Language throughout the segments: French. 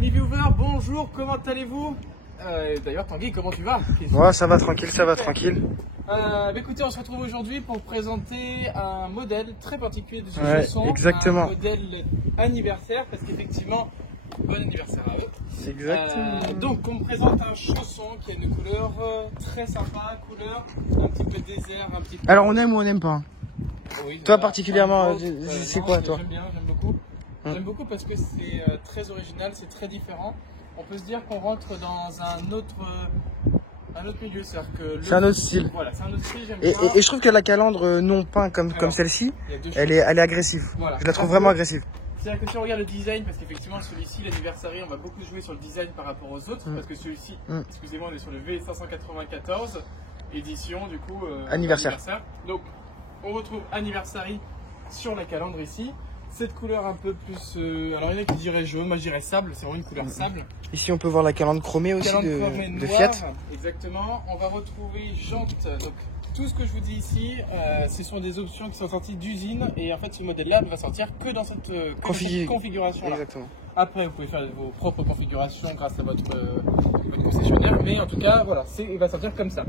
Mes viewers, bonjour, comment allez-vous? D'ailleurs, Tanguy, comment tu vas? Ouais, ça va tranquille, ça va tranquille. Écoutez, on se retrouve aujourd'hui pour présenter un modèle très particulier de ce Ouais, chausson. exactement. Un modèle anniversaire, parce qu'effectivement, bon anniversaire à eux. Exactement. Donc, on me présente un chausson qui a une couleur très sympa, couleur un petit peu désert, un petit peu... Alors, on aime ou on n'aime pas? Oui, Toi voilà. particulièrement, c'est Non, quoi toi? J'aime bien, j'aime beaucoup. J'aime beaucoup parce que c'est très original, c'est très différent. On peut se dire qu'on rentre dans un autre milieu, c'est-à-dire que C'est un autre style. Voilà, c'est un autre style, j'aime Et, bien. et je trouve que la calandre non peint comme celle-ci, Il y a deux elle choses. est agressive. Voilà. Je la trouve vraiment agressive. C'est-à-dire que si on regarde le design, parce qu'effectivement celui-ci, l'anniversaire, on va beaucoup jouer sur le design par rapport aux autres, parce que celui-ci, excusez-moi, on est sur le V594 édition du coup Anniversaire. Donc on retrouve Anniversary sur la calandre ici. Cette couleur un peu plus, alors il y en a qui diraient jaune, moi je dirais sable, c'est vraiment une couleur sable. Ici on peut voir la calandre chromée aussi Calandre chromée de noire, Fiat. Exactement. On va retrouver jantes. Donc tout ce que je vous dis ici, ce sont des options qui sont sorties d'usine et en fait ce modèle-là ne va sortir que dans cette configuration-là. Exactement. Après vous pouvez faire vos propres configurations grâce à votre concessionnaire, mais en tout cas voilà, il va sortir comme ça.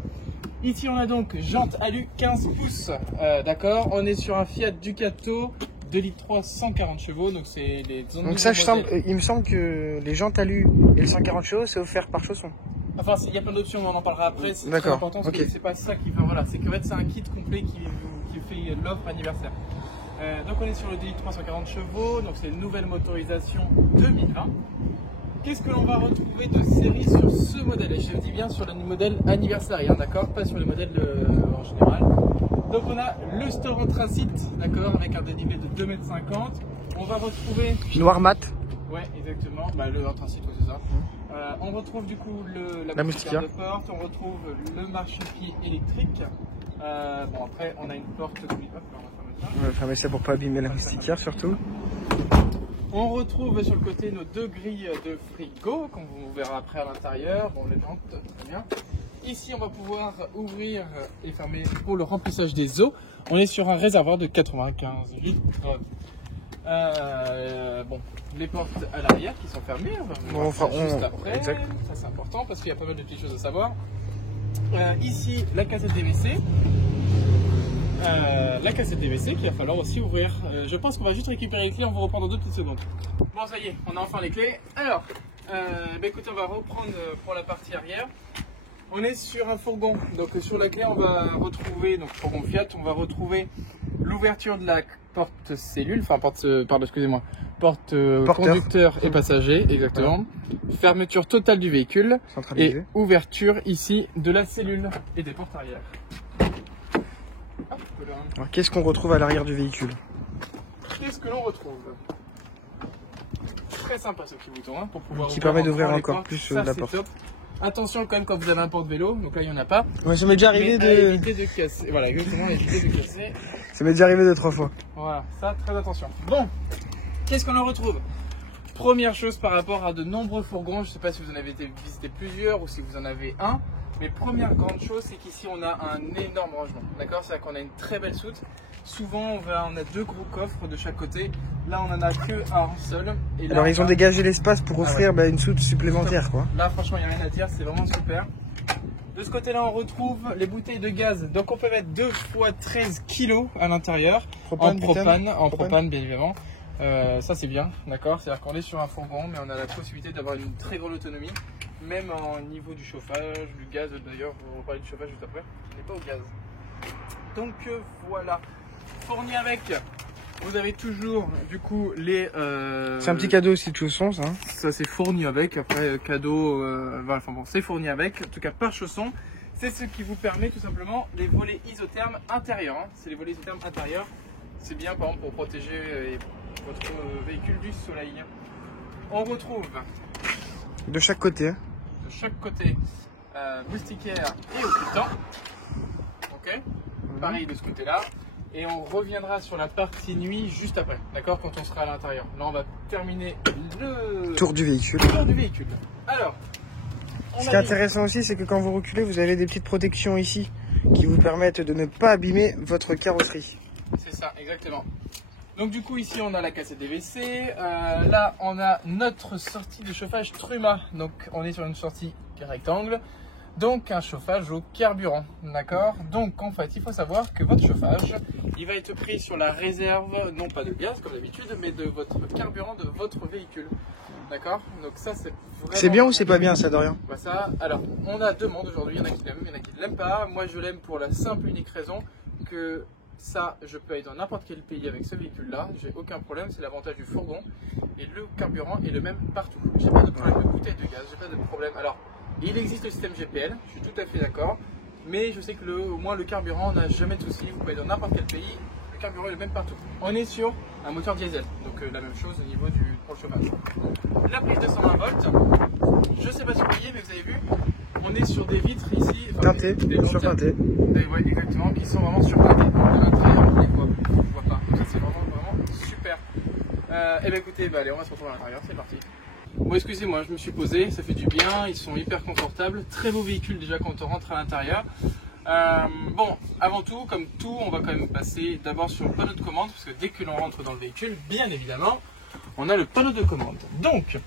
Ici on a donc jante alu 15 pouces, d'accord. On est sur un Fiat Ducato 2 litres 3, 140 chevaux, donc c'est les... Donc ça, il me semble que les jantes alu et le 140 chevaux, c'est offert par chausson. Enfin, il y a plein d'options, mais on en parlera après. C'est très D'accord, important parce que c'est pas ça qui fait. Voilà, c'est qu'en fait, c'est un kit complet qui fait l'offre anniversaire. Donc, on est sur le DI 340 chevaux, donc c'est une nouvelle motorisation 2020. Qu'est-ce que l'on va retrouver de série sur ce modèle? Et je dis bien sur le modèle anniversaire, hein, d'accord, pas sur le modèle en général. Donc, on a le store anthracite, d'accord, avec un dénivelé de 2,50 m. On va retrouver. Noir mat. Ouais, exactement. Bah, le anthracite, c'est ça. On retrouve du coup la moustiquaire de porte, on retrouve le marchepied électrique. Bon, après, on a une porte. Hop, là, on va fermer ça pour pas abîmer la moustiquaire surtout. On retrouve sur le côté nos deux grilles de frigo, qu'on vous verra après à l'intérieur. Bon, les jantes, très bien. Ici, on va pouvoir ouvrir et fermer pour le remplissage des eaux. On est sur un réservoir de 95 litres. Bon, les portes à l'arrière qui sont fermées, on va voir juste après. Exact. Ça c'est important parce qu'il y a pas mal de petites choses à savoir. Ici, la cassette DVC. La cassette DVC qu'il va falloir aussi ouvrir. Je pense qu'on va juste récupérer les clés, on va reprendre dans 2 petites secondes. Bon, ça y est, on a enfin les clés. Alors, écoutez, on va reprendre pour la partie arrière. On est sur un fourgon, donc sur la clé on va retrouver, donc fourgon Fiat, on va retrouver l'ouverture de la porte cellule, enfin porte conducteur et passager, exactement. Voilà. Fermeture totale du véhicule et ouverture ici de la cellule et des portes arrière. Qu'est-ce qu'on retrouve à l'arrière du véhicule? Qu'est-ce que l'on retrouve? Très sympa ce petit bouton hein, pour pouvoir qui permet d'ouvrir encore plus la porte. Top. Attention quand même quand vous avez un porte-vélo, donc là il n'y en a pas. Ouais, ça m'est déjà arrivé éviter de casser. Voilà, exactement, éviter de casser. Ça m'est déjà arrivé 2-3 fois. Voilà, ça, très attention. Bon, qu'est-ce qu'on en retrouve? Première chose par rapport à de nombreux fourgons, je ne sais pas si vous en avez visité plusieurs ou si vous en avez un, mais première grande chose, c'est qu'ici on a un énorme rangement. D'accord? C'est-à-dire qu'on a une très belle soute. Souvent, on a 2 gros coffres de chaque côté. Là, on en a que un seul. Et là, alors, ils ont dégagé l'espace pour offrir une soute supplémentaire, quoi. Là, franchement, il n'y a rien à dire, c'est vraiment super. De ce côté-là, on retrouve les bouteilles de gaz. Donc, on peut mettre 2 fois 13 kg à l'intérieur. En propane, bien évidemment. Ça, c'est bien, d'accord? C'est-à-dire qu'on est sur un fourgon, mais on a la possibilité d'avoir une très grande autonomie. Même au niveau du chauffage, du gaz d'ailleurs. On va parler du chauffage juste après. On n'est pas au gaz. Donc, voilà. Fourni avec, vous avez toujours du coup les... C'est un petit cadeau aussi de chausson ça. Ça c'est fourni avec, après cadeau, enfin bon c'est fourni avec, en tout cas par chausson. C'est ce qui vous permet tout simplement les volets isothermes intérieurs. Hein. C'est les volets isothermes intérieurs. C'est bien par exemple pour protéger votre véhicule du soleil. On retrouve... De chaque côté. De chaque côté, moustiquaire et occultant. Ok. Pareil de ce côté-là. Et on reviendra sur la partie nuit juste après, d'accord, quand on sera à l'intérieur. Là, on va terminer le tour du véhicule. Alors, ce qui est intéressant aussi, c'est que quand vous reculez, vous avez des petites protections ici qui vous permettent de ne pas abîmer votre carrosserie. C'est ça, exactement. Donc du coup ici on a la cassette des WC, là on a notre sortie de chauffage Truma, donc on est sur une sortie rectangle, donc un chauffage au carburant, d'accord. Donc en fait il faut savoir que votre chauffage, il va être pris sur la réserve, non pas de gaz comme d'habitude, mais de votre carburant de votre véhicule, d'accord. Donc ça c'est vraiment... C'est bien ou c'est pas bien ça, Dorian? Bah ça, alors on a deux mondes aujourd'hui, il y en a qui l'aiment, il y en a qui ne l'aiment pas. Moi je l'aime pour la simple unique raison que ça, je peux aller dans n'importe quel pays avec ce véhicule-là, j'ai aucun problème, c'est l'avantage du fourgon. Et le carburant est le même partout. J'ai pas de problème de bouteille de gaz, j'ai pas de problème. Alors, il existe le système GPL, je suis tout à fait d'accord, mais je sais que au moins le carburant n'a jamais de souci. Vous pouvez aller dans n'importe quel pays, le carburant est le même partout. On est sur un moteur diesel, donc la même chose au niveau pour le chauffage. La prise de 120 volts, je sais pas si vous voyez, mais vous avez vu, on est sur des vitres ici, teintées, surteintées. Oui, exactement, qui sont vraiment surteintées. À l'intérieur, on les voit pas. Donc ça, c'est vraiment super. Et bien écoutez, allez, on va se retrouver à l'intérieur, c'est parti. Bon, excusez-moi, je me suis posé, ça fait du bien, ils sont hyper confortables. Très beau véhicule déjà quand on rentre à l'intérieur. Bon, avant tout, comme tout, on va quand même passer d'abord sur le panneau de commande, parce que dès que l'on rentre dans le véhicule, bien évidemment, on a le panneau de commande. Donc,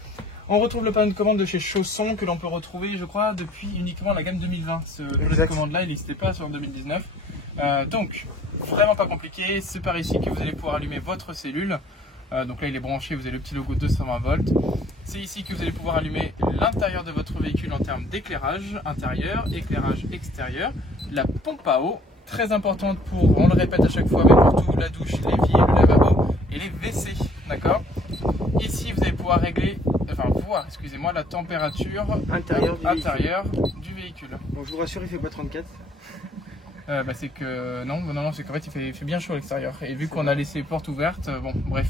on retrouve le panneau de commande de chez Chausson que l'on peut retrouver, je crois, depuis uniquement la gamme 2020. Ce panneau de commande là, il n'existait pas sur 2019. Donc, vraiment pas compliqué. C'est par ici que vous allez pouvoir allumer votre cellule. Donc là, il est branché, vous avez le petit logo 220 volts. C'est ici que vous allez pouvoir allumer l'intérieur de votre véhicule en termes d'éclairage intérieur, éclairage extérieur, la pompe à eau, très importante pour, on le répète à chaque fois, mais pour tout, la douche, l'évier, le lavabo et les WC, d'accord. Ici, vous allez pouvoir régler, voir, excusez-moi, la température intérieure du véhicule. Bon, je vous rassure, il fait pas 34. C'est que non, c'est qu'en fait il fait bien chaud à l'extérieur. Et vu qu'on a laissé les portes ouvertes, bon, bref.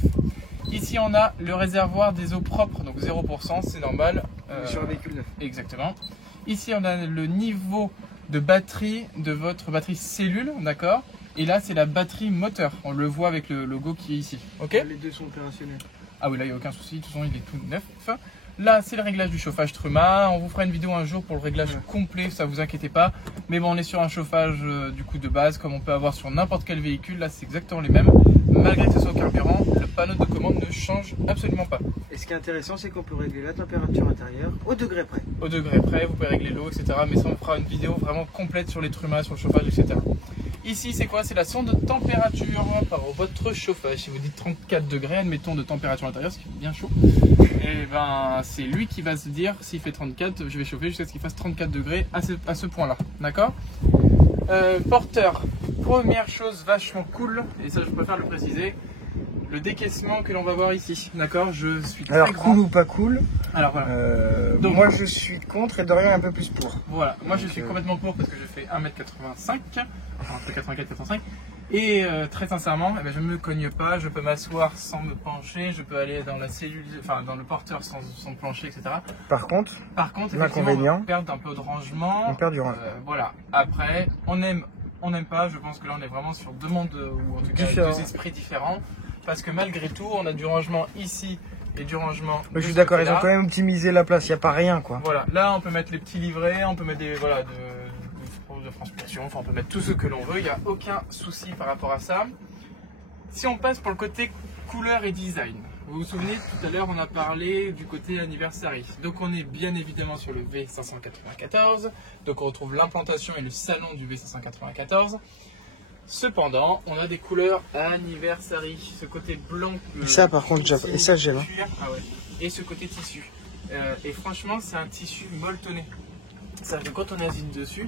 Ici, on a le réservoir des eaux propres, donc 0%, c'est normal. Sur un véhicule neuf. Exactement. Ici, on a le niveau de batterie de votre batterie cellule, d'accord. Et là, c'est la batterie moteur. On le voit avec le logo qui est ici. Ok. Les deux sont opérationnels. Ah oui, là, il n'y a aucun souci. De toute façon, il est tout neuf. Là, c'est le réglage du chauffage Truma. On vous fera une vidéo un jour pour le réglage complet, ça vous inquiétez pas. Mais bon, on est sur un chauffage du coup de base, comme on peut avoir sur n'importe quel véhicule. Là, c'est exactement les mêmes. Malgré que ce soit au carburant, le panneau de commande ne change absolument pas. Et ce qui est intéressant, c'est qu'on peut régler la température intérieure au degré près. Au degré près, vous pouvez régler l'eau, etc. Mais ça, on fera une vidéo vraiment complète sur les Truma, sur le chauffage, etc. Ici, c'est quoi? C'est la sonde de température par votre chauffage. Si vous dites 34 degrés, admettons, de température intérieure, ce qui est bien chaud, et ben c'est lui qui va se dire s'il fait 34, je vais chauffer jusqu'à ce qu'il fasse 34 degrés à ce point-là. D'accord? Porteur, première chose vachement cool, et ça je préfère le préciser, le décaissement que l'on va voir ici. D'accord? Je suis très grand. Cool ou pas cool? Alors voilà. Donc, moi je suis contre et Dorian un peu plus pour. Voilà, moi je suis complètement pour parce que je fais 1m85, enfin entre 84 et 85. Et très sincèrement, je ne me cogne pas, je peux m'asseoir sans me pencher, je peux aller dans la cellule, enfin dans le porteur sans me pencher, etc. Par contre, effectivement, on perd un peu de rangement. On perd du rangement. Voilà. Après, on n'aime pas. Je pense que là, on est vraiment sur deux mondes ou en tout cas deux esprits différents, parce que malgré tout, on a du rangement ici et du rangement. Mais je suis d'accord, ils ont quand même optimisé la place. Il n'y a pas rien, quoi. Voilà. Là, on peut mettre les petits livrets, on peut mettre des de transpiration, enfin on peut mettre tout ce que l'on veut, il n'y a aucun souci par rapport à ça. Si on passe pour le côté couleur et design, vous vous souvenez tout à l'heure on a parlé du côté anniversary, donc on est bien évidemment sur le V594, donc on retrouve l'implantation et le salon du V594. Cependant, on a des couleurs anniversary, ce côté blanc. Et ça par contre, et ça j'aime. Ah ouais. Et ce côté tissu. Et franchement, c'est un tissu molletonné. C'est-à-dire que quand on hésite dessus,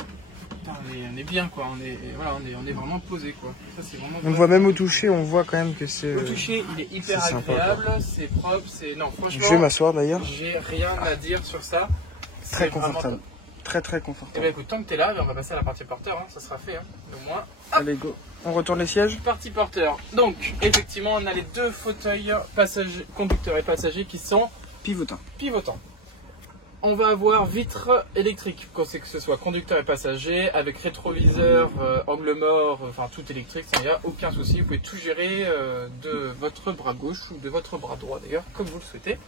on est bien quoi, on est vraiment posé quoi. Ça, c'est vraiment on voit même au toucher, on voit quand même que c'est. Au toucher, il est hyper agréable, c'est propre, non franchement. Je vais m'asseoir d'ailleurs. J'ai rien à dire sur ça. Très confortable. Très confortable. Et bien écoute, tant que tu es là, on va passer à la partie porteur, ça sera fait. Au moins. Allez go. On retourne les sièges. Partie porteur. Donc effectivement, on a les deux fauteuils conducteurs et passagers qui sont pivotants. On va avoir vitre électrique, que ce soit conducteur et passager, avec rétroviseur, angle mort, enfin tout électrique, il n'y a aucun souci. Vous pouvez tout gérer de votre bras gauche ou de votre bras droit d'ailleurs, comme vous le souhaitez.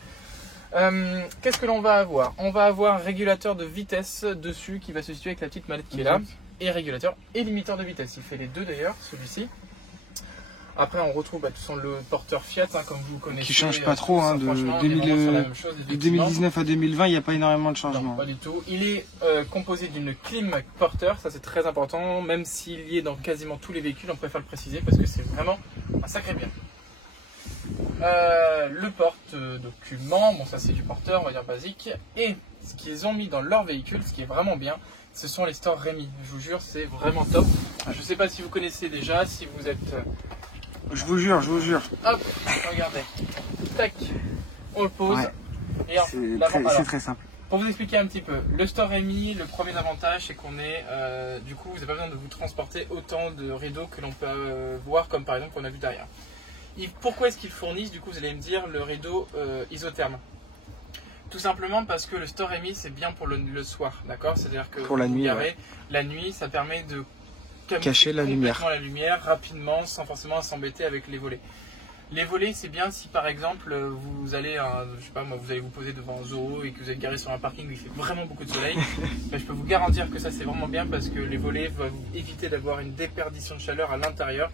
Qu'est-ce que l'on va avoir? On va avoir un régulateur de vitesse dessus qui va se situer avec la petite mallette qui est là, et régulateur et limiteur de vitesse. Il fait les deux d'ailleurs, celui-ci. Après, on retrouve de toute façon le porteur Fiat, hein, comme vous connaissez. Qui change pas trop, hein, de 2019 à 2020, il n'y a pas énormément de changements. Non, pas du tout. Il est composé d'une clim porteur, ça c'est très important, même s'il y est dans quasiment tous les véhicules, on préfère le préciser parce que c'est vraiment un sacré bien. Le porte-document, bon ça c'est du porteur, on va dire basique, et ce qu'ils ont mis dans leur véhicule, ce qui est vraiment bien, ce sont les stores Rémi. Je vous jure, c'est vraiment top. Je ne sais pas si vous connaissez déjà, si vous êtes... Je vous jure, je vous jure. Hop, regardez. Tac, on le pose. Ouais. Et c'est très simple. Pour vous expliquer un petit peu, le store Rémi, le premier avantage, c'est qu'on est, du coup, vous n'avez pas besoin de vous transporter autant de rideaux que l'on peut voir, comme par exemple qu'on a vu derrière. Pourquoi est-ce qu'ils fournissent, du coup, vous allez me dire, le rideau isotherme? Tout simplement parce que le store Rémi, c'est bien pour le soir, d'accord? C'est-à-dire que pour la nuit, la nuit, ça permet de cacher la lumière rapidement, sans forcément s'embêter avec les volets. Les volets, c'est bien si par exemple vous allez, je sais pas moi, vous allez vous poser devant un zoo et que vous êtes garé sur un parking où il fait vraiment beaucoup de soleil. Ben, je peux vous garantir que ça c'est vraiment bien parce que les volets vont vous éviter d'avoir une déperdition de chaleur à l'intérieur.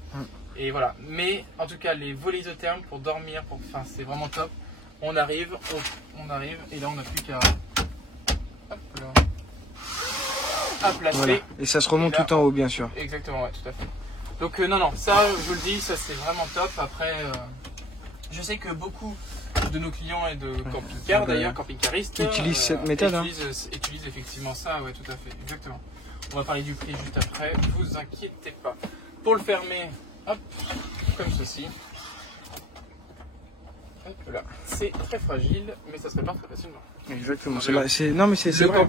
Et voilà. Mais en tout cas, les volets isothermes pour dormir, enfin c'est vraiment top. On arrive et là on n'a plus qu'à placer. Voilà. Et ça se remonte tout en haut, bien sûr. Exactement, ouais, tout à fait. Donc non, ça, je vous le dis, ça c'est vraiment top. Après, je sais que beaucoup de nos clients et de camping-cars, d'ailleurs, camping-caristes, utilisent cette méthode. Utilisent effectivement ça, ouais, tout à fait, exactement. On va parler du prix juste après, ne vous inquiétez pas. Pour le fermer, hop, comme ceci. Là, c'est très fragile, mais ça se répare très facilement. Exactement. C'est vrai.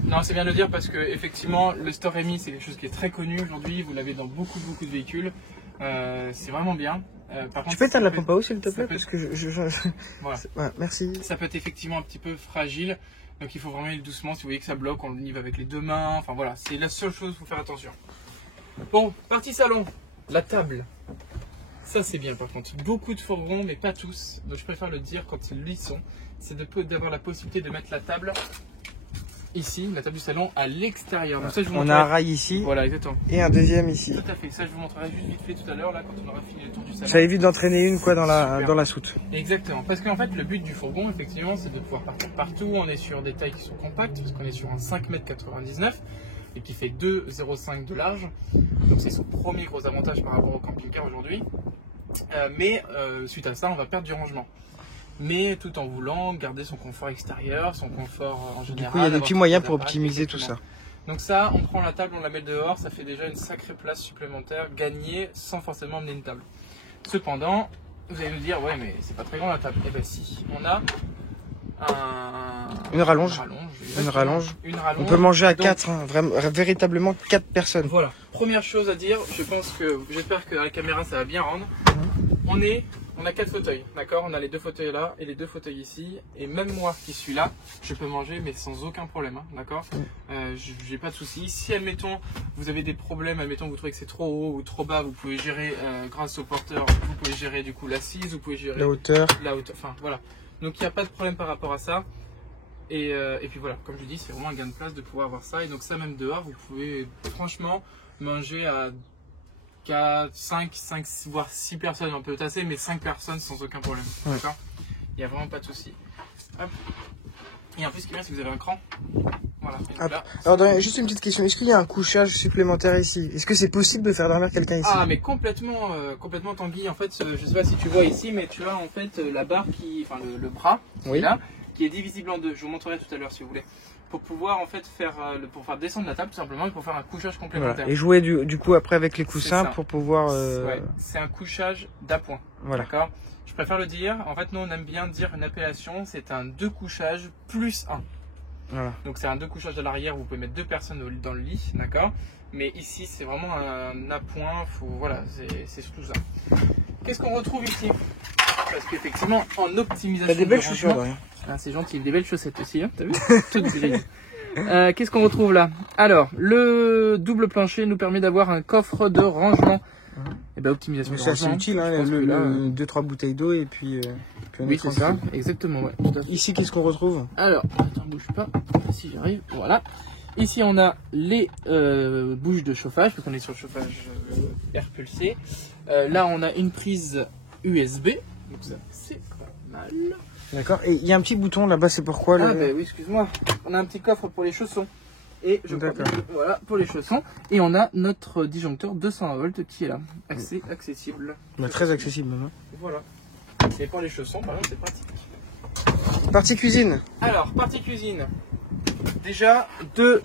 Non, c'est bien de le dire parce que effectivement, le store Rémi, c'est quelque chose qui est très connu aujourd'hui. Vous l'avez dans beaucoup de véhicules. C'est vraiment bien. Par contre, tu peux éteindre la pompe à eau, s'il te plaît, parce que Voilà. Ouais, merci. Ça peut être effectivement un petit peu fragile, donc il faut vraiment y aller doucement. Si vous voyez que ça bloque, on y va avec les deux mains. Enfin voilà, c'est la seule chose. Il faut faire attention. Bon, partie salon, la table. Ça c'est bien par contre, beaucoup de fourgons mais pas tous, donc je préfère le dire quand ils y sont, c'est d'avoir la possibilité de mettre la table ici, la table du salon à l'extérieur. On a un rail ici, voilà, exactement. Et un deuxième ici. Tout à fait, ça je vous montrerai juste vite fait tout à l'heure là quand on aura fini le tour du salon. Ça évite d'entraîner une quoi dans la soute. Exactement, parce qu'en fait le but du fourgon effectivement c'est de pouvoir partir partout, on est sur des tailles qui sont compactes, parce qu'on est sur un 5,99 m et qui fait 2,05 de large, donc c'est son premier gros avantage par rapport au camping-car aujourd'hui. Mais suite à ça, on va perdre du rangement. Mais tout en voulant garder son confort extérieur, son confort en général. Du coup, il y a des petits moyens pour optimiser tout ça. Donc ça, on prend la table, on la met dehors, ça fait déjà une sacrée place supplémentaire gagnée sans forcément amener une table. Cependant, vous allez nous dire, ouais, mais c'est pas très grand la table. Eh bien si, on a une rallonge. On peut manger à 4, hein, véritablement 4 personnes. Voilà. Première chose à dire, j'espère que la caméra ça va bien rendre. On a 4 fauteuils, d'accord? On a les 2 fauteuils là et les 2 fauteuils ici. Et même moi qui suis là, je peux manger mais sans aucun problème, hein, d'accord? J'ai pas de soucis. Si admettons vous avez des problèmes, admettons vous trouvez que c'est trop haut ou trop bas, vous pouvez gérer grâce au porteur, vous pouvez gérer du coup l'assise, vous pouvez gérer la hauteur, enfin voilà. Donc il n'y a pas de problème par rapport à ça. Et puis voilà, comme je dis, c'est vraiment un gain de place de pouvoir avoir ça. Et donc ça même dehors, vous pouvez franchement manger à 4, 5, voire 6 personnes, on peut tasser, mais 5 personnes sans aucun problème. Ouais. D'accord ? Il n'y a vraiment pas de souci. Hop. Et en plus, ce qui est bien, c'est que vous avez un cran. Voilà. Là, alors, juste une petite question. Est-ce qu'il y a un couchage supplémentaire ici? Est-ce que c'est possible de faire dormir quelqu'un ici? Ah, mais complètement Tanguy. En fait, je sais pas si tu vois ici, mais tu as en fait la barre le bras qui est là, qui est divisible en deux. Je vous montrerai tout à l'heure si vous voulez. Pour pouvoir en fait faire descendre la table tout simplement et pour faire un couchage complémentaire. Voilà. Et jouer du coup après avec les coussins pour pouvoir. Ouais, c'est un couchage d'appoint. Voilà. D'accord. Je préfère le dire. En fait, nous on aime bien dire une appellation. C'est un 2 couchages plus 1. Voilà. Donc c'est un 2 couchages à l'arrière. Vous pouvez mettre 2 personnes dans le lit, d'accord. Mais ici c'est vraiment un appoint. Voilà, c'est surtout ça. Qu'est-ce qu'on retrouve ici? Parce qu'effectivement en optimisation. T'as des belles chaussures, Dorian. Ah, c'est gentil, des belles chaussettes aussi, hein, t'as vu? Toutes grilles. Qu'est-ce qu'on retrouve là? Alors, le double plancher nous permet d'avoir un coffre de rangement. Et ben optimisation de rangement. C'est utile, hein, 2-3 bouteilles d'eau et puis on oui, c'est ça, exactement, ouais. Ici, qu'est-ce qu'on retrouve? Alors, attends, bouge pas, si j'arrive, voilà. Ici, on a les bouches de chauffage, parce qu'on est sur le chauffage air pulsé. Là, on a une prise USB, donc ça, c'est pas mal. D'accord, et il y a un petit bouton là-bas, c'est pourquoi Ah, bah oui, excuse-moi. On a un petit coffre pour les chaussons. Et je crois que, voilà, pour les chaussons. Et on a notre disjoncteur 220 volts qui est là, accessible. Bah, très accessible maintenant. Voilà. Et pour les chaussons, par exemple, c'est pratique. Partie cuisine. Alors, partie cuisine. Déjà, deux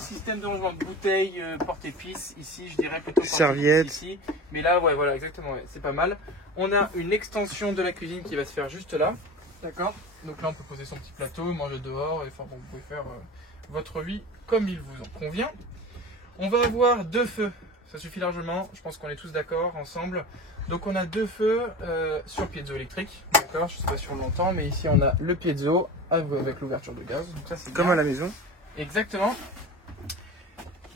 systèmes de rangement de bouteilles, porte-épices. Ici, je dirais plutôt serviettes. Ici. Mais là, ouais, voilà, exactement, ouais, c'est pas mal. On a une extension de la cuisine qui va se faire juste là. D'accord. Donc là, on peut poser son petit plateau, manger dehors. Et, enfin, bon, vous pouvez faire votre vie comme il vous en convient. On va avoir deux feux. Ça suffit largement. Je pense qu'on est tous d'accord ensemble. Donc on a deux feux sur piezoélectrique, d'accord. Je sais pas si on l'entend, mais ici on a le piezo avec l'ouverture de gaz. Donc ça c'est comme bien. À la maison. Exactement.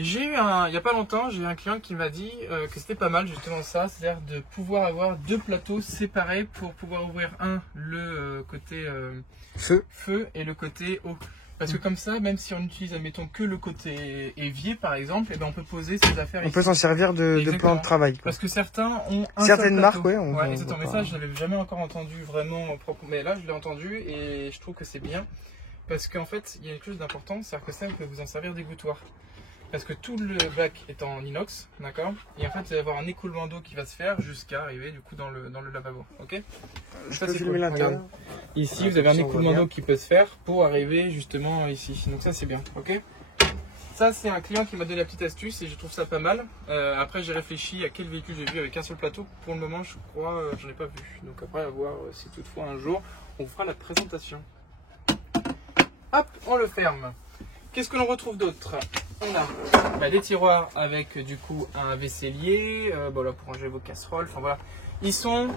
J'ai eu il y a pas longtemps, j'ai eu un client qui m'a dit que c'était pas mal justement ça, c'est-à-dire de pouvoir avoir deux plateaux séparés pour pouvoir ouvrir le côté feu et le côté eau. Parce que comme ça, même si on utilise, admettons, que le côté évier, par exemple, eh ben, on peut poser ses affaires ici. On peut s'en servir de plan de travail. Quoi. Parce que certains ont certaines marques, ouais. Ouais, exactement. Mais ça, je n'avais jamais encore entendu vraiment propre. Mais là, je l'ai entendu et je trouve que c'est bien. Parce qu'en fait, il y a quelque chose d'important, c'est-à-dire que ça, vous pouvez vous en servir d'égouttoir. Parce que tout le bac est en inox, d'accord. Et en fait, vous allez avoir un écoulement d'eau qui va se faire jusqu'à arriver du coup dans le lavabo, ok. Je peux filmer l'intérieur. Ici, vous avez un écoulement d'eau qui peut se faire pour arriver justement ici. Donc ça, c'est bien, ok. Ça, c'est un client qui m'a donné la petite astuce et je trouve ça pas mal. Après, j'ai réfléchi à quel véhicule j'ai vu avec un seul plateau. Pour le moment, je crois, j'en ai pas vu. Donc après, à voir si toutefois un jour, on fera la présentation. Hop, on le ferme. Qu'est-ce que l'on retrouve d'autre? On a des tiroirs avec du coup un vaisselier, voilà, pour ranger vos casseroles. Enfin voilà, ils sont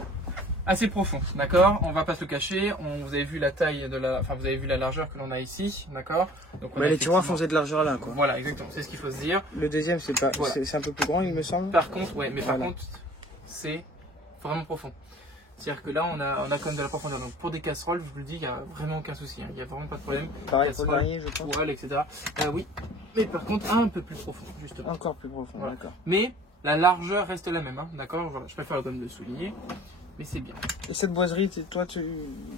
assez profonds, d'accord. On va pas se le cacher. Vous avez vu la taille de vous avez vu la largeur que l'on a ici, d'accord. Donc les tiroirs font cette largeur là, quoi. Voilà, exactement. C'est ce qu'il faut se dire. Le deuxième, c'est pas, voilà. C'est un peu plus grand, il me semble. Par contre, ouais, mais par contre, c'est vraiment profond. C'est-à-dire que là, on a quand même de la profondeur. Donc pour des casseroles, je vous le dis, il n'y a vraiment aucun souci. Il n'y a vraiment pas de problème. Pareil pour le dernier, je pense. Poêle, etc. Oui, mais par contre, un peu plus profond, justement. Encore plus profond, voilà. D'accord. Mais la largeur reste la même, hein, d'accord. Voilà, je préfère quand même le souligner, mais c'est bien. Et cette boiserie, toi, tu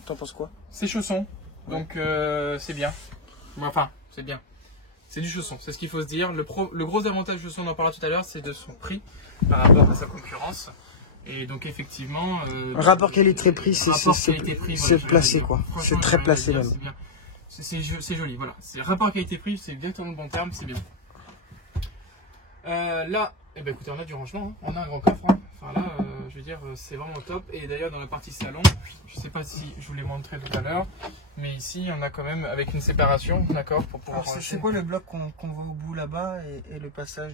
t'en penses quoi? C'est chausson, donc c'est bien. Enfin, c'est bien. C'est du chausson, c'est ce qu'il faut se dire. Le gros avantage du chausson, on en parlera tout à l'heure, c'est de son prix par rapport à sa concurrence. Et donc effectivement, rapport qualité-prix, c'est placé quoi. C'est très placé même. C'est joli, voilà. Rapport qualité-prix, c'est exactement le bon terme, c'est bien. Là, eh ben, écoutez, on a du rangement, hein. On a un grand coffre. Hein. Enfin là, je veux dire, c'est vraiment top. Et d'ailleurs, dans la partie salon, je ne sais pas si je vous l'ai montré tout à l'heure, mais ici, on a quand même avec une séparation, d'accord, pour pouvoir. C'est quoi le bloc qu'on voit au bout là-bas et le passage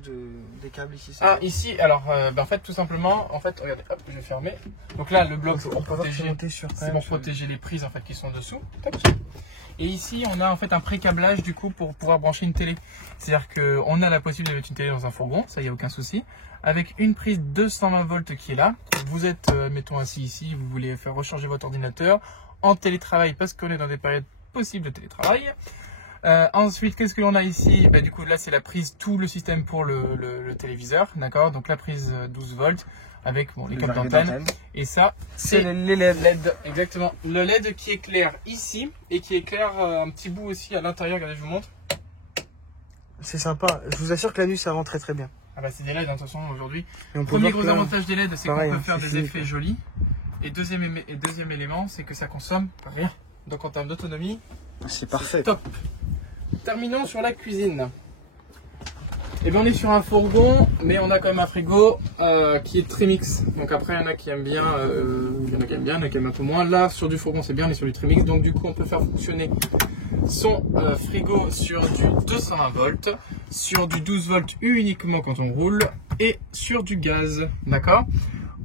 des câbles ici? Ici, alors, en fait, tout simplement, en fait, regardez, hop, je vais fermer. Donc là, le bloc, c'est pour protéger les prises en fait qui sont dessous. Tac. Et ici, on a en fait un pré-câblage du coup pour pouvoir brancher une télé. C'est-à-dire qu'on a la possibilité de mettre une télé dans un fourgon, ça y a aucun souci. Avec une prise 220 volts qui est là. Vous êtes, mettons assis ici, vous voulez faire recharger votre ordinateur en télétravail parce qu'on est dans des périodes possibles de télétravail. Ensuite, qu'est-ce que l'on a ici? Du coup, là, c'est la prise, tout le système pour le téléviseur, d'accord. Donc la prise 12 volts avec les câbles d'antenne. Et ça, c'est les LED. Exactement. Le LED qui éclaire ici et qui éclaire un petit bout aussi à l'intérieur. Regardez, je vous montre. C'est sympa. Je vous assure que la nuit, ça rend très très bien. Ah bah c'est des LED, de toute façon, aujourd'hui. Premier gros avantage des LED, c'est qu'on peut faire des effets jolis. Et deuxième élément, c'est que ça consomme rien. Donc en termes d'autonomie, c'est parfait. Top. Terminons sur la cuisine. Et bien on est sur un fourgon, mais on a quand même un frigo qui est Trimix. Donc après, il y en a qui aiment bien, il y en a qui aiment un peu moins. Là, sur du fourgon, c'est bien, on est sur du Trimix. Donc du coup, on peut faire fonctionner son frigo sur du 220 volts, sur du 12 volts uniquement quand on roule, et sur du gaz. D'accord ?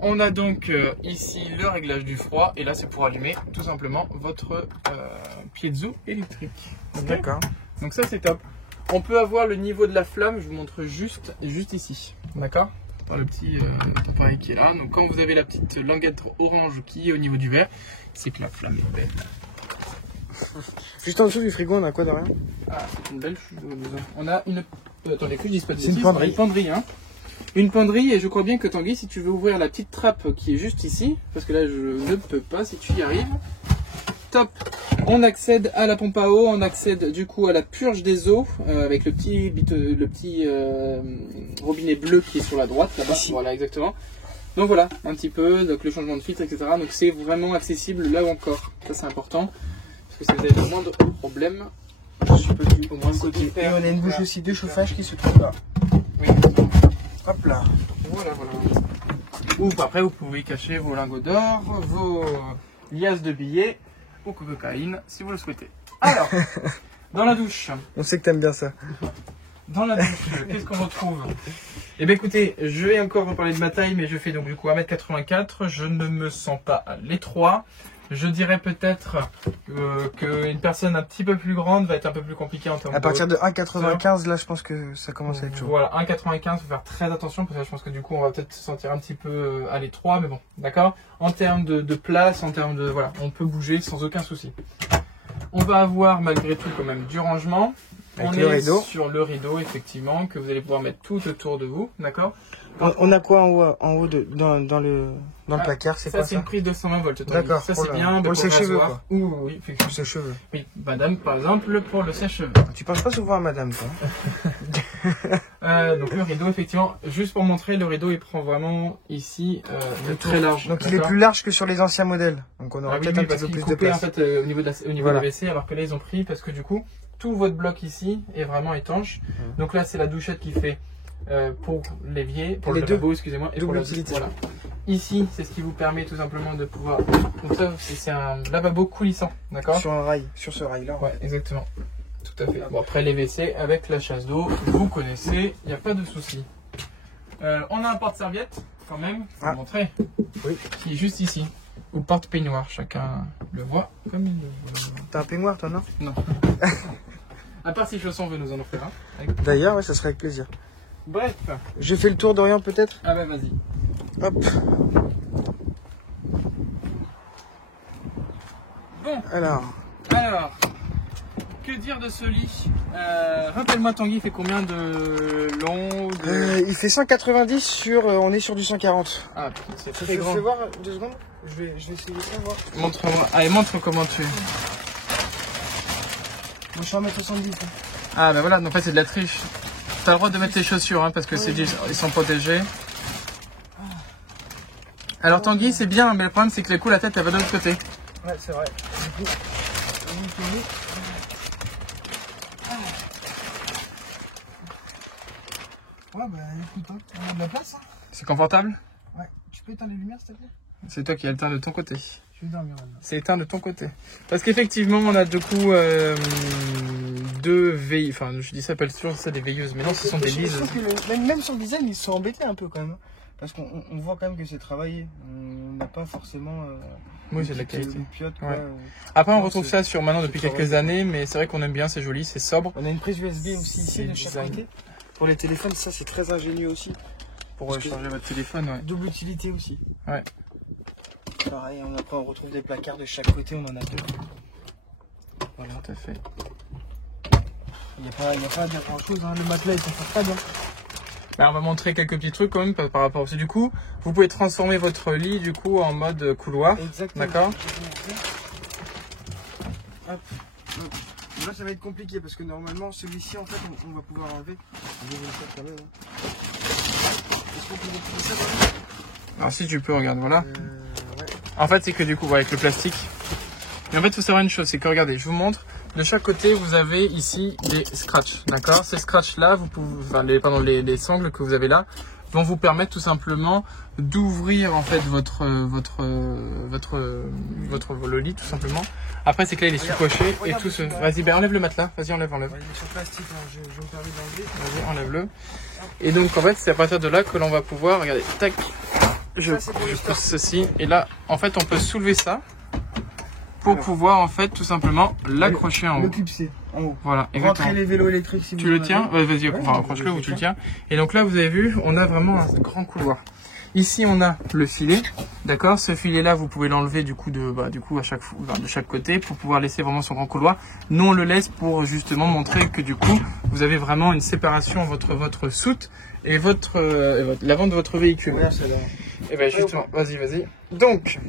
On a donc ici le réglage du froid, et là, c'est pour allumer tout simplement votre piezo électrique. Okay ? D'accord. Donc ça, c'est top. On peut avoir le niveau de la flamme, je vous montre juste ici, d'accord, par le petit appareil qui est là. Donc quand vous avez la petite languette orange qui est au niveau du verre, c'est que la flamme est belle. Juste en dessous du frigo, on a quoi de rien? Ah, une belle chose. On a une... attendez, que je dise pas de bêtises. Une penderie, hein. Une penderie, et je crois bien que Tanguy, si tu veux ouvrir la petite trappe qui est juste ici, parce que là je ne peux pas, si tu y arrives, top, on accède à la pompe à eau, on accède du coup à la purge des eaux, avec le petit robinet bleu qui est sur la droite, là-bas, voilà exactement. Donc voilà, un petit peu, donc le changement de filtre, etc. Donc c'est vraiment accessible là encore, ça c'est important, parce que si vous avez le moindre problème, je peux dire au moins côté. Et on a une bouche aussi de chauffage qui se trouve là. Oui. Hop là. Voilà. Ou après, vous pouvez cacher vos lingots d'or, vos liasses de billets ou cocaïne si vous le souhaitez. Alors, dans la douche. On sait que t'aimes bien ça. Dans la douche, qu'est-ce qu'on retrouve? Eh bien écoutez, je vais encore reparler de ma taille, mais je fais donc du coup 1m84. Je ne me sens pas à l'étroit. Je dirais peut-être qu'une personne un petit peu plus grande va être un peu plus compliquée en termes de... À partir de 1,95, là je pense que ça commence à être chaud. Voilà, 1,95, faut faire très attention, parce que je pense que du coup on va peut-être se sentir un petit peu à l'étroit, mais bon, d'accord. En termes de place, en termes de... Voilà, on peut bouger sans aucun souci. On va avoir malgré tout quand même du rangement. Avec on le est rideau. Sur le rideau, effectivement, que vous allez pouvoir mettre tout autour de vous, d'accord. On a quoi en haut dans le placard? C'est quoi ça? C'est une prise de 120 volts. D'accord. Ça c'est bien. Pour le sèche-cheveux quoi. Oui, pour le sèche-cheveux. Oui, madame par exemple pour le sèche-cheveux. Tu penses pas souvent à madame toi? Donc le rideau effectivement, juste pour montrer, le rideau il prend vraiment ici très large. Donc il est plus large que sur les anciens modèles. Donc on aura peut-être un petit peu plus de place. En fait, au niveau de la WC, alors que là ils ont pris parce que du coup tout votre bloc ici est vraiment étanche. Donc là c'est la douchette qui fait pour l'évier, pour le lavabo, excusez-moi, et pour la utilité. Voilà. Ici, c'est ce qui vous permet tout simplement de pouvoir. Donc ça, c'est un lavabo coulissant, d'accord? Sur un rail, sur ce rail-là. Ouais, exactement. Tout à fait. Bon, après les WC avec la chasse d'eau, vous connaissez, il n'y a pas de souci. On a un porte-serviette quand même, pour vous montrer, qui est juste ici. Ou porte-peignoir, chacun le voit comme il le voit. T'as un peignoir toi, non? Non. À part si Chausson veut nous en offrir un. D'ailleurs, ouais, ça serait avec plaisir. Bref. Je fais le tour d'Orient peut-être? Ah bah vas-y. Hop. Bon. Alors, que dire de ce lit? Rappelle-moi Tanguy, il fait combien de long il fait 190 sur... on est sur du 140. Ah putain, c'est très grand. Je vais voir 2 secondes. Je vais essayer de voir. Montre-moi. Allez, montre comment tu es. Moi je suis 1m70. Ah bah voilà, en fait c'est de la triche. T'as le droit de mettre tes chaussures hein, parce que ils sont protégés. Alors Tanguy c'est bien, mais le problème c'est que le coup la tête elle va de l'autre côté. Ouais c'est vrai. Du coup, ouais bah écoute, on a de la place. Hein. C'est confortable? Ouais. Tu peux éteindre les lumières s'il te plaît? C'est toi qui as éteint de ton côté. Je vais dormir maintenant. C'est éteint de ton côté. Parce qu'effectivement on a du coup deux veilleuses. Enfin je dis ça appelle toujours ça des veilleuses, mais non ce sont des lises. Même sur le design ils se sont embêtés un peu quand même. Parce qu'on voit quand même que c'est travaillé. On n'a pas forcément... oui, c'est de la qualité. Piote, ouais. Après, on retrouve ça sur maintenant depuis quelques années, mais c'est vrai qu'on aime bien, c'est joli, c'est sobre. On a une prise USB aussi ici de chaque côté. Pour les téléphones, ça c'est très ingénieux aussi. Pour charger votre téléphone, ouais. Double utilité aussi. Ouais. Pareil, après on retrouve des placards de chaque côté, on en a 2. Voilà, tout à fait. Il n'y a pas à dire grand chose, hein. Le matelas il s'en sort pas bien. Bah, on va montrer quelques petits trucs quand même par rapport à ça. Du coup, vous pouvez transformer votre lit du coup en mode couloir. Exactement. D'accord. Hop. Là ça va être compliqué parce que normalement celui-ci en fait on va pouvoir enlever. Je vais le faire quand même. Est-ce qu'on peut retrouver ça dans... Alors si tu peux, regarde, voilà. Ouais. En fait c'est que du coup avec le plastique. Mais en fait il faut savoir une chose, c'est que regardez, je vous montre. De chaque côté, vous avez ici des scratchs, d'accord? Ces scratchs-là, vous pouvez, enfin, les sangles que vous avez là, vont vous permettre tout simplement d'ouvrir en fait le lit tout simplement. Après, c'est que là, il est sous-coché et tout ce. Vas-y, ben enlève le matelas. Vas-y, enlève. Ouais, il est sur plastique, hein. Je me permets d'enlever. Vas-y, enlève-le. Et donc, en fait, c'est à partir de là que l'on va pouvoir, regardez, tac. Je pousse ceci et là, en fait, on peut soulever ça. Pour pouvoir en fait tout simplement l'accrocher en haut. Le clipser en haut. Voilà, exactement. Rentrer les vélos électriques si vous le tiens. Vas-y, accroche-le ou tu le tiens. Et donc là, vous avez vu, on a vraiment un grand couloir. ici on a le filet, d'accord. Ce filet là vous pouvez l'enlever du coup de chaque côté pour pouvoir laisser vraiment son grand couloir. Nous on le laisse pour justement montrer que du coup vous avez vraiment une séparation entre votre soute et l'avant de votre véhicule. Ouais, et ben justement, vas-y. Donc,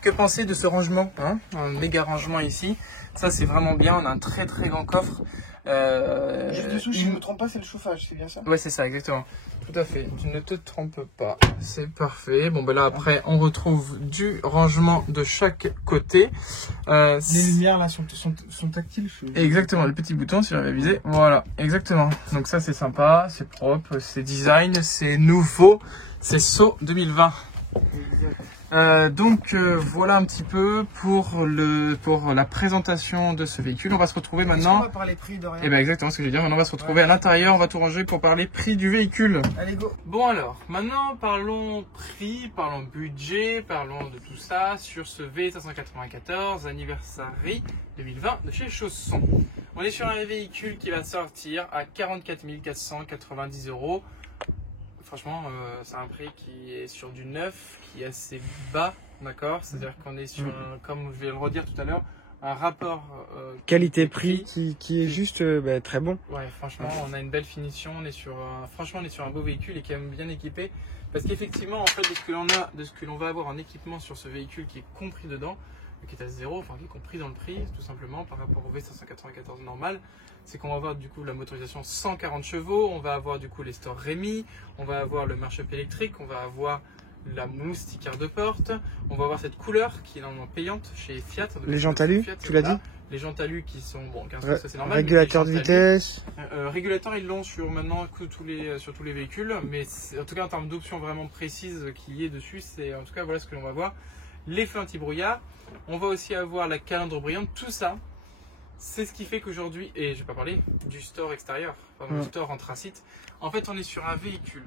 que penser de ce rangement, hein, un méga rangement ici. Ça c'est vraiment bien, on a un très très grand coffre. Juste dessous, si je ne me trompe pas, c'est le chauffage, c'est bien ça? Ouais, c'est ça, exactement. Tout à fait, tu ne te trompes pas. C'est parfait. Bon, ben là, après, on retrouve du rangement de chaque côté. Les lumières là sont tactiles. Exactement, le petit bouton, si j'avais visé. Voilà, exactement. Donc ça, c'est sympa, c'est propre, c'est design, c'est nouveau. C'est SO 2020. Voilà un petit peu pour la présentation de ce véhicule. On va se retrouver maintenant. On va parler prix de rien. Eh ben exactement ce que je veux dire. Maintenant on va se retrouver à l'intérieur, on va tout ranger pour parler prix du véhicule. Allez go. Bon alors, maintenant parlons prix, parlons budget, parlons de tout ça sur ce V594 Anniversary 2020 de chez Chausson. On est sur un véhicule qui va sortir à 44 490 €. Franchement, c'est un prix qui est sur du neuf, qui est assez bas, d'accord. C'est-à-dire qu'on est sur, comme je vais le redire tout à l'heure, un rapport qualité-prix qui est juste très bon. Ouais, franchement, on a une belle finition, on est sur un beau véhicule et qui est bien équipé. Parce qu'effectivement, en fait, de ce que l'on va avoir en équipement sur ce véhicule qui est compris dedans, qui est à 0, enfin qui est compris dans le prix, tout simplement par rapport au V594 normal, c'est qu'on va avoir du coup la motorisation 140 chevaux, on va avoir du coup les stores Rémi, on va avoir le marche-pied électrique, on va avoir la moustiquaire de porte, on va avoir cette couleur qui est normalement payante chez Fiat. Les jantes alu, tu l'as dit? Les jantes alu qui sont, bon, 15 ça c'est normal. Régulateur de vitesse. Régulateur, ils l'ont sur maintenant sur tous les véhicules, mais en tout cas en termes d'options vraiment précises qu'il y ait dessus, c'est en tout cas voilà ce que l'on va voir. Les feux anti-brouillard, on va aussi avoir la calandre brillante, tout ça, c'est ce qui fait qu'aujourd'hui, et je vais pas parler du store extérieur, le store anthracite, en fait on est sur un véhicule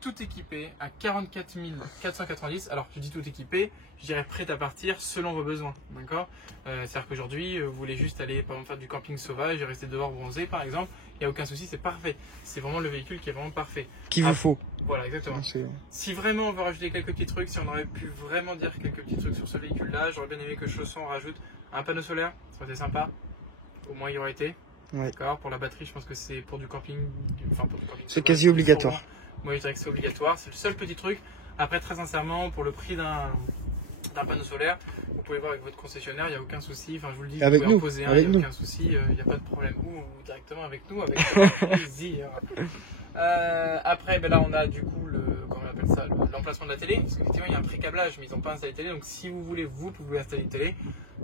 tout équipé à 44 490, alors je dis tout équipé, je dirais prêt à partir selon vos besoins, d'accord. C'est-à-dire qu'aujourd'hui, vous voulez juste aller par exemple faire du camping sauvage et rester dehors bronzé par exemple, il n'y a aucun souci, c'est parfait. C'est vraiment le véhicule qui est vraiment parfait. Qu'il vous faut. Voilà, exactement. Si vraiment on veut rajouter quelques petits trucs, si on aurait pu vraiment dire quelques petits trucs sur ce véhicule-là, j'aurais bien aimé que Chausson rajoute un panneau solaire, ça aurait été sympa, au moins il y aurait été. Ouais. D'accord. Pour la batterie, je pense que c'est pour du camping, c'est quasi obligatoire. Moi, je dirais que c'est obligatoire. C'est le seul petit truc. Après, très sincèrement, pour le prix d'un panneau solaire, vous pouvez voir avec votre concessionnaire, il n'y a aucun souci. Enfin, je vous le dis, avec vous pouvez nous, en poser un, il n'y a aucun souci, il n'y a pas de problème. Ou directement avec nous, avec plaisir. Après, ben là, on a du coup l'emplacement de la télé. Parce qu'effectivement, il y a un pré-câblage, mais ils n'ont pas installé de télé. Donc, si vous voulez, vous pouvez installer une télé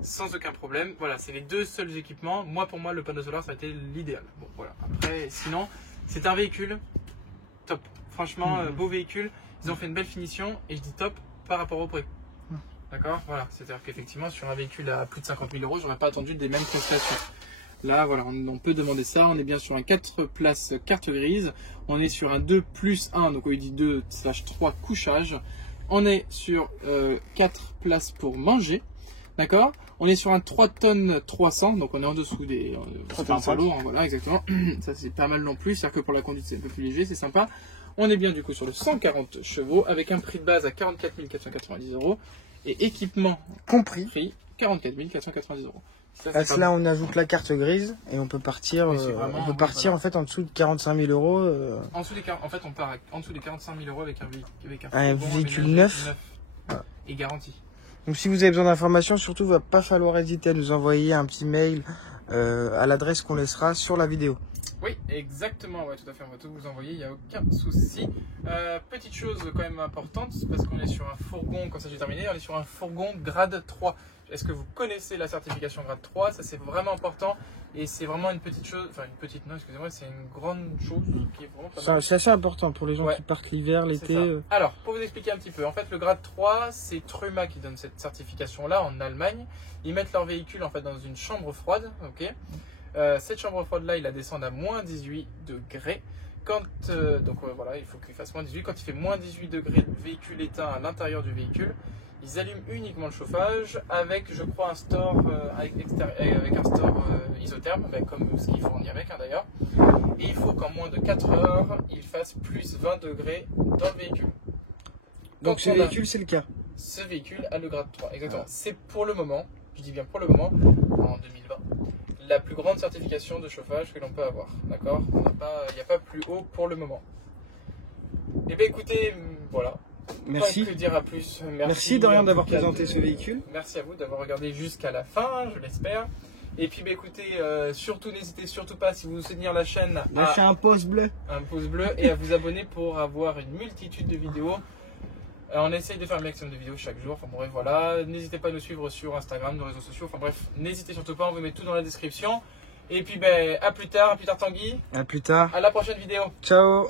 sans aucun problème. Voilà, c'est les deux seuls équipements. Pour moi, le panneau solaire, ça a été l'idéal. Bon, voilà. Après, sinon, c'est un véhicule top. Franchement, beau véhicule. Ils ont fait une belle finition et je dis top par rapport au prix. D'accord. Voilà. C'est-à-dire qu'effectivement, sur un véhicule à plus de 50 000 €, j'aurais pas attendu des mêmes prestations. Là, voilà, on peut demander ça. On est bien sur un 4 places carte grise. On est sur un 2+1, donc on dit 2/3 couchage. On est sur 4 places pour manger. D'accord. On est sur un 3 tonnes 300, donc on est en dessous des... c'est pas un poids lourd, hein, voilà, exactement. Ça, c'est pas mal non plus. C'est-à-dire que pour la conduite, c'est un peu plus léger, c'est sympa. On est bien du coup sur le 140 chevaux avec un prix de base à 44 490 € et équipement compris, prix 44 490 €. À cela, on ajoute la carte grise et on peut partir, en fait en dessous de 45 000 €. En dessous en fait, on part en dessous des 45 000 € avec un véhicule neuf et garanti. Donc si vous avez besoin d'informations, surtout, il ne va pas falloir hésiter à nous envoyer un petit mail à l'adresse qu'on laissera sur la vidéo. Oui, exactement, ouais, tout à fait, on va tout vous envoyer, il n'y a aucun souci. Petite chose quand même importante, parce qu'on est sur un fourgon, quand ça j'ai terminé, on est sur un fourgon grade 3. Est-ce que vous connaissez la certification grade 3? Ça c'est vraiment important et c'est vraiment une petite chose, enfin une petite, non excusez-moi, c'est une grande chose qui est vraiment pas mal. C'est assez important pour les gens qui partent l'hiver, l'été. Alors, pour vous expliquer un petit peu, en fait le grade 3, c'est Truma qui donne cette certification-là en Allemagne. Ils mettent leur véhicule en fait dans une chambre froide, ok. Cette chambre froide-là, ils la descendent à moins 18 degrés. Voilà, il faut qu'il fasse moins 18. Quand il fait moins 18 degrés, le véhicule éteint à l'intérieur du véhicule. Ils allument uniquement le chauffage avec, je crois, un store isotherme, comme ce qu'il fournit avec d'ailleurs. Et il faut qu'en moins de 4 heures, il fasse plus 20 degrés dans le véhicule. Donc ce véhicule, c'est le cas. Ce véhicule a le grade 3, exactement. Ah. C'est pour le moment, je dis bien pour le moment, en 2020, la plus grande certification de chauffage que l'on peut avoir. D'accord ? Il n'y a pas plus haut pour le moment. Eh bien écoutez, voilà. Merci. Pas que dire à plus. Merci Dorian d'avoir présenté ce véhicule. Merci à vous d'avoir regardé jusqu'à la fin, je l'espère. Et puis écoutez, surtout n'hésitez surtout pas, si vous soutenez la chaîne, lâchez un pouce bleu. Et à vous abonner pour avoir une multitude de vidéos. On essaye de faire un maximum de vidéos chaque jour. Enfin bref, voilà. N'hésitez pas à nous suivre sur Instagram, nos réseaux sociaux. Enfin bref, n'hésitez surtout pas, on vous met tout dans la description. Et puis à plus tard Tanguy. À plus tard. À la prochaine vidéo. Ciao.